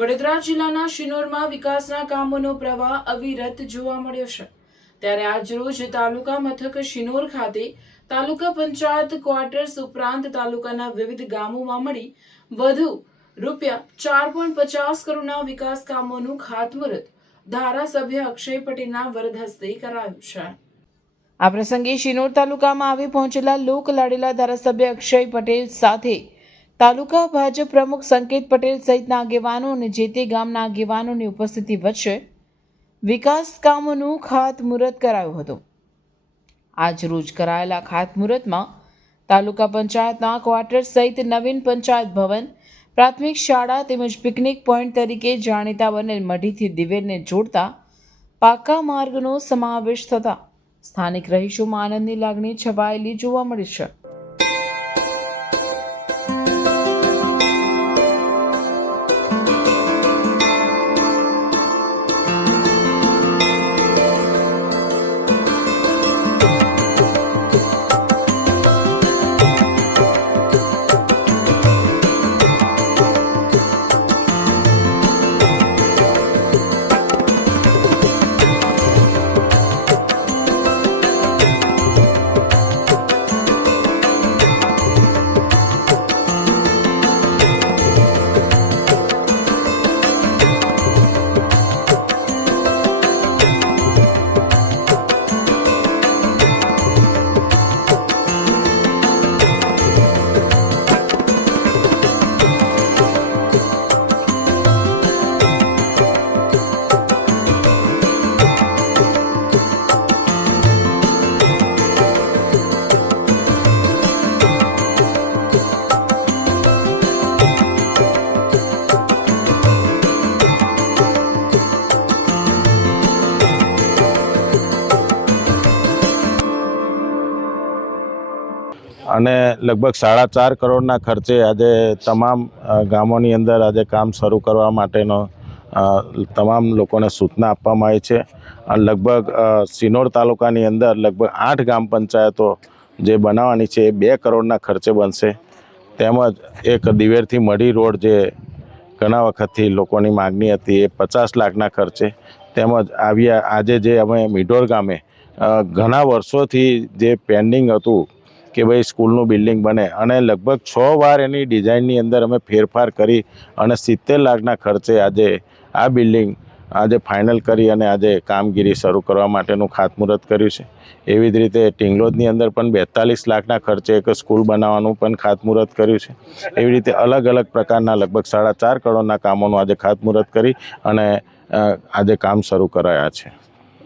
વડોદરા જિલ્લાના શિનોરમાં વિકાસના કામોનો પ્રવાહ અવિરત જોવા મળ્યો છે। ત્યારે આજરોજ તાલુકા મથક શિનોર ખાતે તાલુકા પંચાયત ક્વાર્ટર્સ ઉપરાંત તાલુકાના વિવિધ ગામોમાં મળી વધુ ₹4.50 કરોડના વિકાસ કામોનું ખાતમુહૂર્ત ધારાસભ્ય અક્ષય પટેલના વરદ હસ્તે કરાયું છે। આ પ્રસંગે શિનોર તાલુકામાં આવી પહોંચેલા લોકલાડીલા ધારાસભ્ય અક્ષય પટેલ સાથે તાલુકા ભાજપ પ્રમુખ સંકેત પટેલ સહિતના આગેવાનો અને જે તે ગામના આગેવાનોની ઉપસ્થિતિ વચ્ચે વિકાસ કામોનું ખાતમુહૂર્ત કરાયું હતું। આજ રોજ કરાયેલા ખાતમુહૂર્તમાં તાલુકા પંચાયતના ક્વાર્ટર સહિત નવીન પંચાયત ભવન, પ્રાથમિક શાળા તેમજ પિકનિક પોઈન્ટ તરીકે જાણીતા બનેલ મઢીથી દિવેલને જોડતા પાકા માર્ગનો સમાવેશ થતા સ્થાનિક રહીશોમાં આનંદની લાગણી છવાયેલી જોવા મળી છે। અને લગભગ 4.5 કરોડના ખર્ચે આજે તમામ ગામોની અંદર આજે કામ શરૂ કરવા માટેનો તમામ લોકોને સૂચના આપવામાં આવી છે। અને લગભગ શિનોર તાલુકાની અંદર લગભગ 8 ગ્રામ પંચાયતો જે બનાવવાની છે એ 2 કરોડના ખર્ચે બનશે। તેમજ એક દિવેરથી મઢી રોડ જે ઘણા વખતથી લોકોની માગણી હતી એ 50 લાખના ખર્ચે, તેમજ આજે જે અમે મીઢોર ગામે ઘણા વર્ષોથી જે પેન્ડિંગ હતું કે ભાઈ સ્કૂલનું બિલ્ડિંગ બને અને લગભગ 6 વાર એની ડિઝાઇનની અંદર અમે ફેરફાર કરી અને 70 લાખના ખર્ચે આજે આ બિલ્ડિંગ આજે ફાઇનલ કરી અને આજે કામગીરી શરૂ કરવા માટેનું ખાતમુહૂર્ત કર્યું છે। એવી જ રીતે ટિંગલોદની અંદર પણ 42 લાખના ખર્ચે એક સ્કૂલ બનાવવાનું પણ ખાતમુહૂર્ત કર્યું છે। એવી રીતે અલગ અલગ પ્રકારના લગભગ 4.5 કરોડના કામોનું આજે ખાતમુહૂર્ત કરી અને આજે કામ શરૂ કરાયા છે।